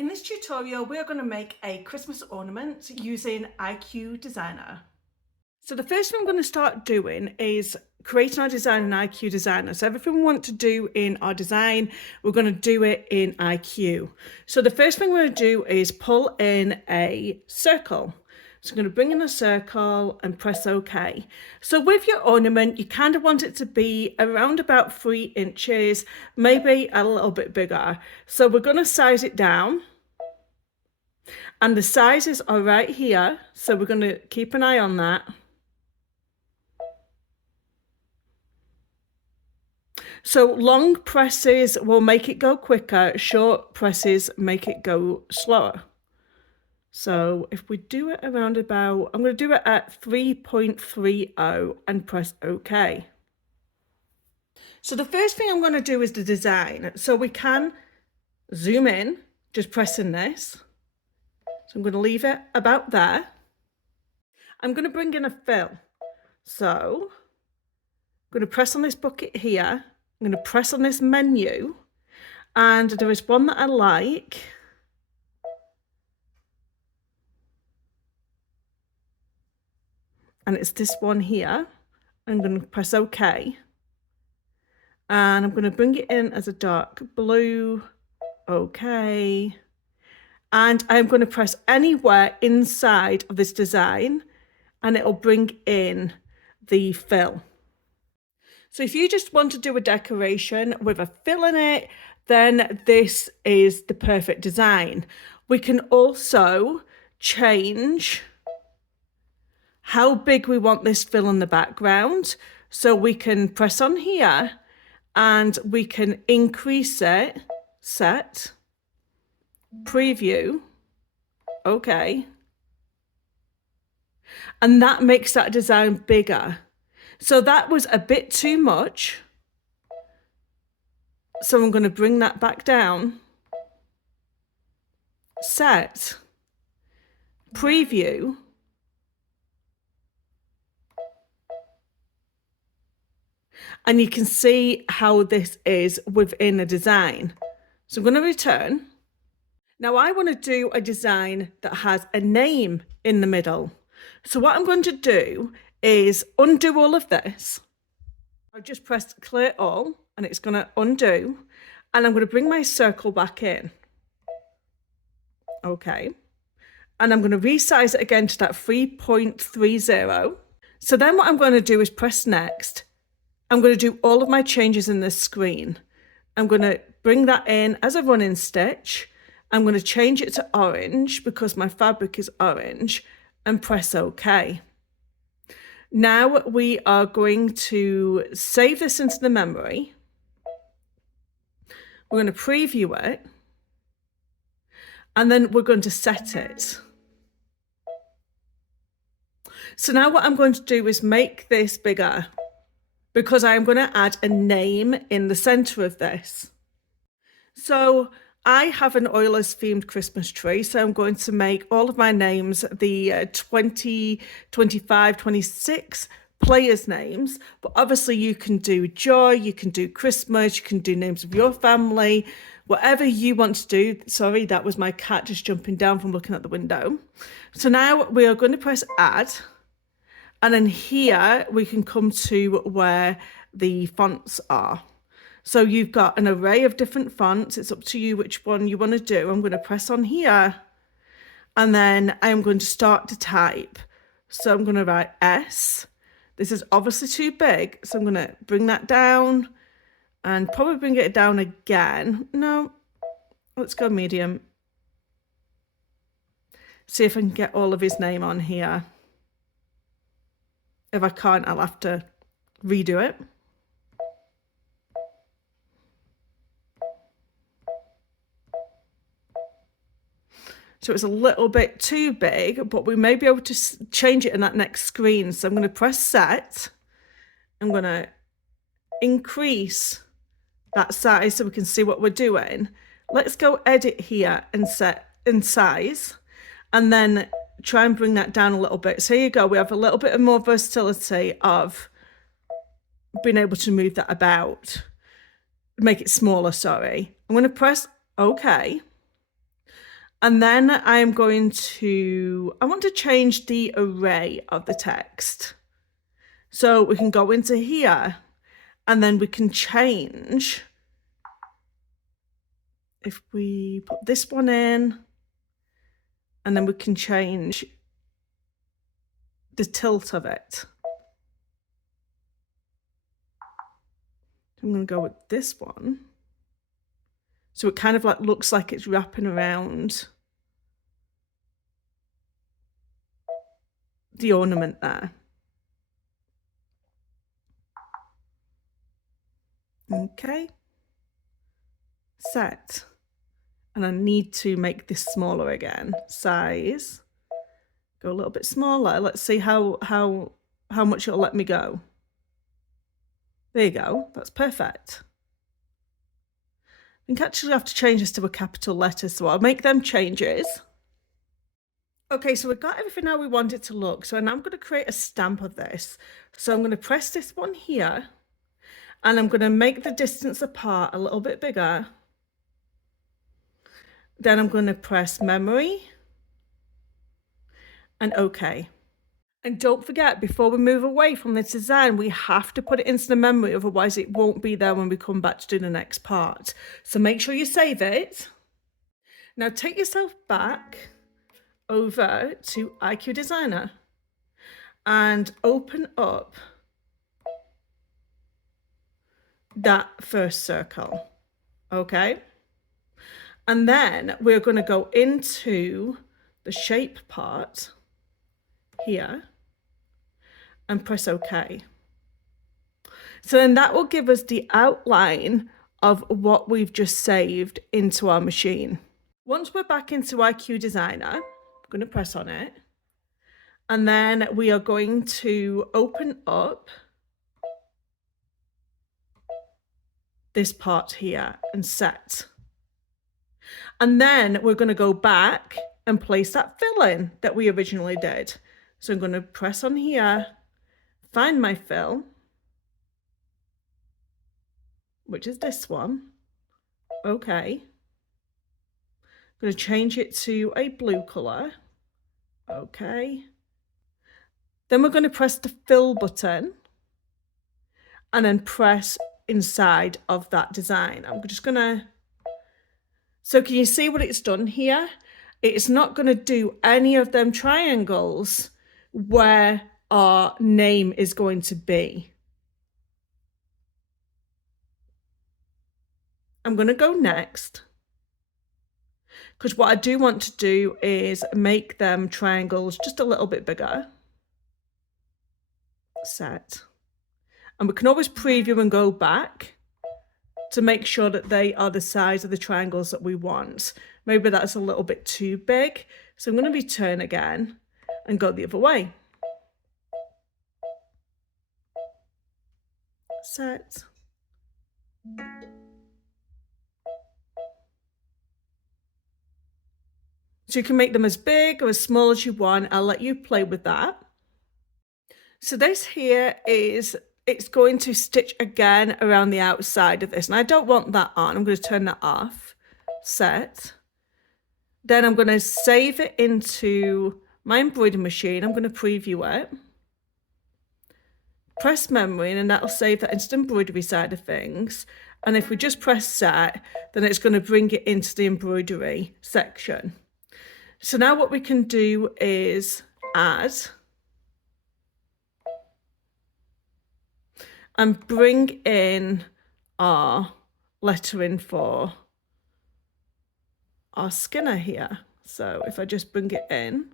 In this tutorial, we are going to make a Christmas ornament using IQ Designer. So the first thing I'm going to start doing is creating our design in IQ Designer. So everything we want to do in our design, we're going to do it in IQ. So the first thing we're going to do is pull in a circle. So I'm going to bring in a circle and press OK. So with your ornament, you kind of want it to be around about 3 inches, maybe a little bit bigger. So we're going to size it down. And the sizes are right here, so we're going to keep an eye on that. So long presses will make it go quicker, short presses make it go slower. So if we do it around about, I'm going to do it at 3.30 and press OK. So the first thing I'm going to do is the design. So we can zoom in, just pressing this. So I'm going to leave it about there. I'm going to bring in a fill. So I'm going to press on this bucket here. I'm going to press on this menu. And there is one that I like. And it's this one here. I'm going to press OK. And I'm going to bring it in as a dark blue. OK. And I'm going to press anywhere inside of this design and it'll bring in the fill. So if you just want to do a decoration with a fill in it, then this is the perfect design. We can also change how big we want this fill in the background. So we can press on here and we can increase it, set, preview, okay, and that makes that design bigger. So that was a bit too much, so I'm going to bring that back down, set, preview, and you can see how this is within a design. So I'm going to return. Now I want to do a design that has a name in the middle. So what I'm going to do is undo all of this. I've just pressed clear all and it's going to undo. And I'm going to bring my circle back in. Okay. And I'm going to resize it again to that 3.30. So then what I'm going to do is press next. I'm going to do all of my changes in this screen. I'm going to bring that in as a running stitch. I'm going to change it to orange because my fabric is orange and press OK. Now we are going to save this into the memory. We're going to preview it and then we're going to set it. So now what I'm going to do is make this bigger because I'm going to add a name in the center of this. So I have an Oilers themed Christmas tree, so I'm going to make all of my names the 20, 25, 26 players' names, but obviously you can do joy, you can do Christmas, you can do names of your family, whatever you want to do. Sorry, that was my cat just jumping down from looking at the window. So now we are going to press add, and then here we can come to where the fonts are. So you've got an array of different fonts. It's up to you which one you want to do. I'm going to press on here and then I'm going to start to type. So I'm going to write S. This is obviously too big, so I'm going to bring that down and probably bring it down again. No, let's go medium. See if I can get all of his name on here. If I can't, I'll have to redo it. So it's a little bit too big, but we may be able to change it in that next screen. So I'm going to press set. I'm going to increase that size so we can see what we're doing. Let's go edit here and set in size and then try and bring that down a little bit. So here you go. We have a little bit of more versatility of being able to move that about, make it smaller, sorry. I'm going to press OK. And then I want to change the array of the text. So we can go into here and then we can change, if we put this one in, and then we can change the tilt of it. I'm going to go with this one. So it kind of like looks like it's wrapping around the ornament there. Okay. Set. And I need to make this smaller again. Size. Go a little bit smaller. Let's see how much it'll let me go. There you go. That's perfect. I think actually I have to change this to a capital letter, so I'll make them changes. Okay, so we've got everything how we want it to look. So now I'm going to create a stamp of this. So I'm going to press this one here, and I'm going to make the distance apart a little bit bigger. Then I'm going to press memory and OK. And don't forget, before we move away from this design, we have to put it into the memory, otherwise it won't be there when we come back to do the next part. So make sure you save it. Now take yourself back over to IQ Designer and open up that first circle. Okay. And then we're going to go into the shape part here and press OK. So then that will give us the outline of what we've just saved into our machine. Once we're back into IQ Designer, I'm going to press on it, and then we are going to open up this part here and set. And then we're going to go back and place that fill in that we originally did. So I'm going to press on here, find my fill, which is this one. Okay. I'm going to change it to a blue color. Okay. Then we're going to press the fill button and then press inside of that design. I'm just going to, so can you see what it's done here? It's not going to do any of them triangles where our name is going to be. I'm going to go next, because what I do want to do is make them triangles just a little bit bigger. Set. And we can always preview and go back to make sure that they are the size of the triangles that we want. Maybe that's a little bit too big. So I'm going to return again and go the other way. Set. So you can make them as big or as small as you want. I'll let you play with that. So this here is, it's going to stitch again around the outside of this. And I don't want that on. I'm going to turn that off. Set. Then I'm going to save it into my embroidery machine. I'm going to preview it. Press memory, and that'll save that into the embroidery side of things. And if we just press set, then it's going to bring it into the embroidery section. So now what we can do is add and bring in our lettering for our Skinner here. So if I just bring it in,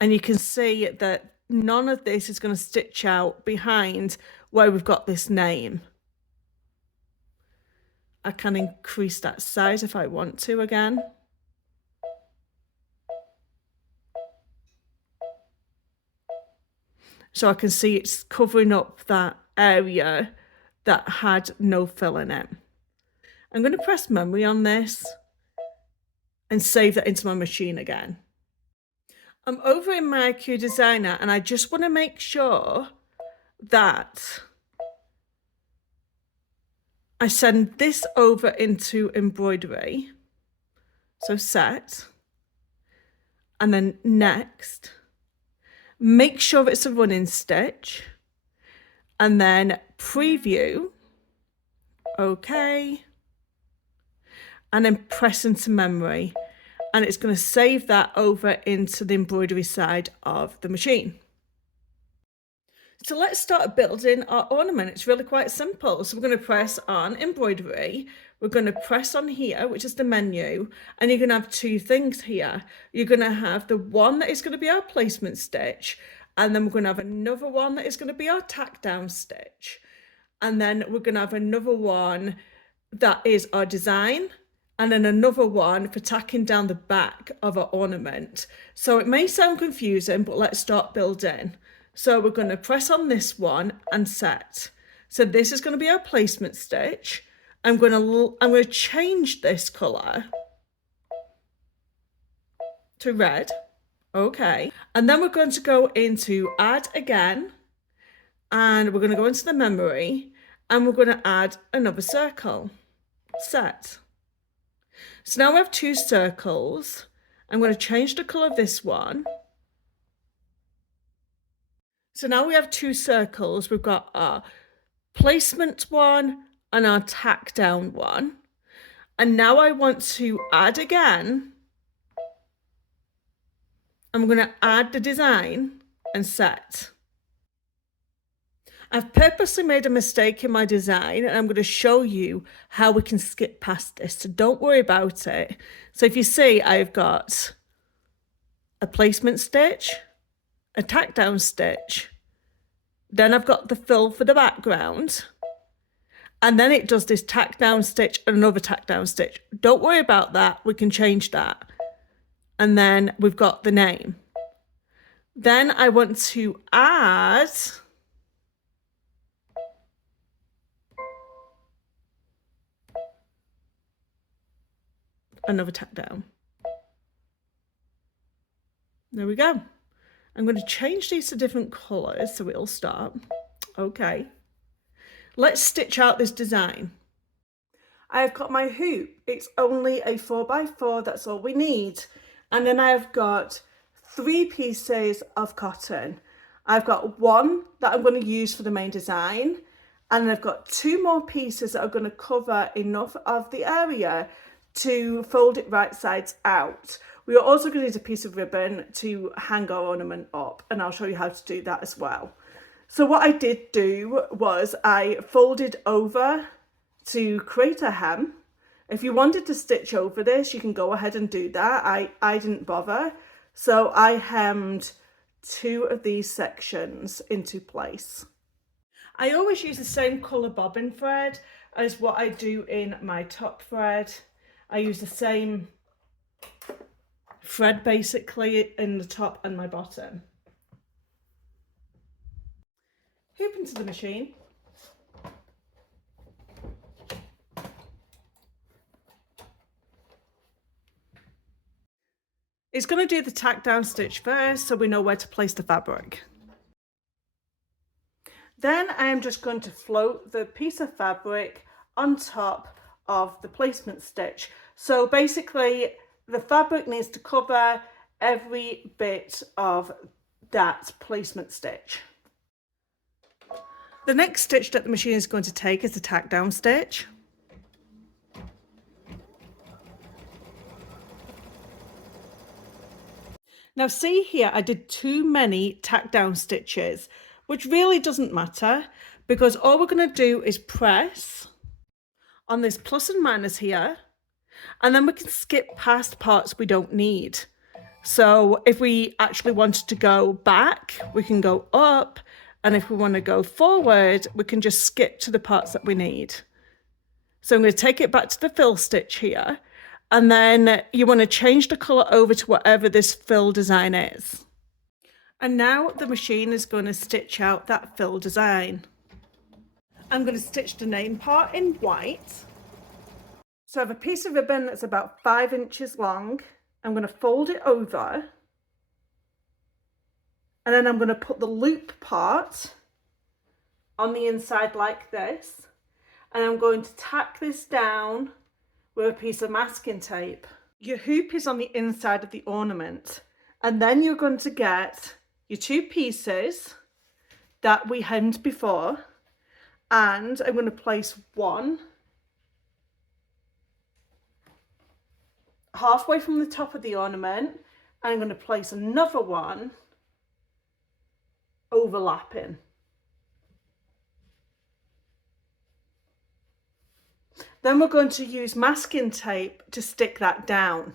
and you can see that none of this is going to stitch out behind where we've got this name. I can increase that size if I want to again. So I can see it's covering up that area that had no fill in it. I'm going to press memory on this and save that into my machine again. I'm over in my IQ Designer, and I just want to make sure that I send this over into embroidery. So set, and then next, make sure it's a running stitch, and then preview, okay, and then press into memory, and it's going to save that over into the embroidery side of the machine. So let's start building our ornament. It's really quite simple. So we're going to press on embroidery. We're going to press on here, which is the menu, and you're going to have two things here. You're going to have the one that is going to be our placement stitch, and then we're going to have another one that is going to be our tack down stitch. And then we're going to have another one that is our design, and then another one for tacking down the back of our ornament. So it may sound confusing, but let's start building. So we're going to press on this one and set. So this is going to be our placement stitch. I'm going to change this color to red. Okay. And then we're going to go into add again, and we're going to go into the memory, and we're going to add another circle. Set. So now we have two circles. I'm going to change the color of this one. So now we have two circles. We've got our placement one and our tack down one. And now I want to add again. I'm going to add the design and set. I've purposely made a mistake in my design, and I'm going to show you how we can skip past this. So don't worry about it. So if you see, I've got a placement stitch, a tack down stitch, then I've got the fill for the background, and then it does this tack down stitch and another tack down stitch. Don't worry about that, we can change that. And then we've got the name. Then I want to add another tack down. There we go. I'm going to change these to different colours so it'll start. Okay. Let's stitch out this design. I've got my hoop. It's only a 4x4, that's all we need. And then I've got 3 pieces of cotton. I've got one that I'm going to use for the main design. And I've got 2 more pieces that are going to cover enough of the area to fold it right sides out. We are also going to need a piece of ribbon to hang our ornament up, and I'll show you how to do that as well. So what I did do was I folded over to create a hem. If you wanted to stitch over this, you can go ahead and do that. I didn't bother. So I hemmed 2 of these sections into place. I always use the same colour bobbin thread as what I do in my top thread. I use the same thread basically in the top and my bottom. Hoop into the machine. It's going to do the tack down stitch first so we know where to place the fabric. Then I am just going to float the piece of fabric on top of the placement stitch. So basically the fabric needs to cover every bit of that placement stitch. The next stitch that the machine is going to take is the tack down stitch. Now see here, I did too many tack down stitches, which really doesn't matter because all we're going to do is press on this plus and minus here, and then we can skip past parts we don't need. So if we actually wanted to go back, we can go up, and if we want to go forward, we can just skip to the parts that we need. So I'm going to take it back to the fill stitch here, and then you want to change the colour over to whatever this fill design is. And now the machine is going to stitch out that fill design. I'm going to stitch the name part in white. So I have a piece of ribbon that's about 5 inches long. I'm going to fold it over, and then I'm going to put the loop part on the inside like this, and I'm going to tack this down with a piece of masking tape. Your hoop is on the inside of the ornament, and then you're going to get your two pieces that we hemmed before, and I'm going to place one halfway from the top of the ornament, and I'm going to place another one overlapping. Then we're going to use masking tape to stick that down.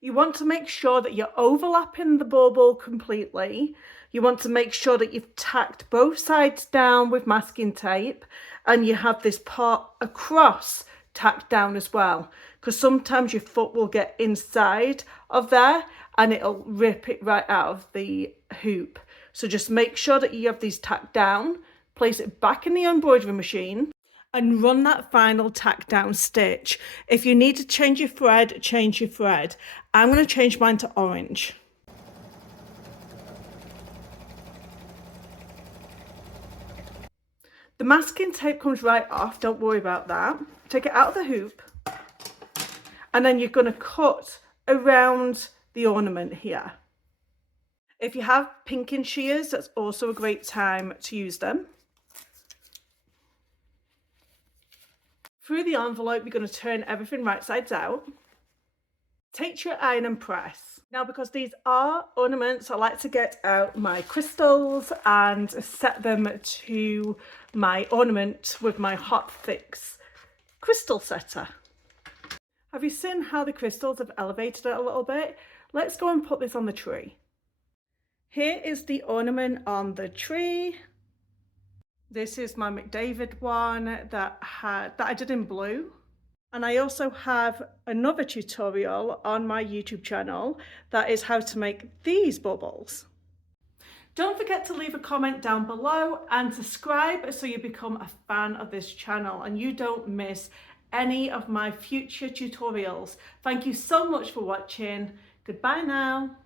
You want to make sure that you're overlapping the bauble completely. You want to make sure that you've tacked both sides down with masking tape, and you have this part across tacked down as well, because sometimes your foot will get inside of there and it'll rip it right out of the hoop. So just make sure that you have these tacked down, place it back in the embroidery machine, and run that final tack down stitch. If you need to change your thread, change your thread. I'm going to change mine to orange. The masking tape comes right off, don't worry about that. Take it out of the hoop, and then you're going to cut around the ornament here. If you have pinking shears, that's also a great time to use them. Through the envelope, you're going to turn everything right sides out. Take your iron and press. Now, because these are ornaments, I like to get out my crystals and set them to my ornament with my Hot Fix crystal setter. Have you seen how the crystals have elevated it a little bit? Let's go and put this on the tree. Here is the ornament on the tree. This is my McDavid one that I did in blue. And I also have another tutorial on my YouTube channel that is how to make these bubbles. Don't forget to leave a comment down below and subscribe so you become a fan of this channel and you don't miss any of my future tutorials. Thank you so much for watching. Goodbye now.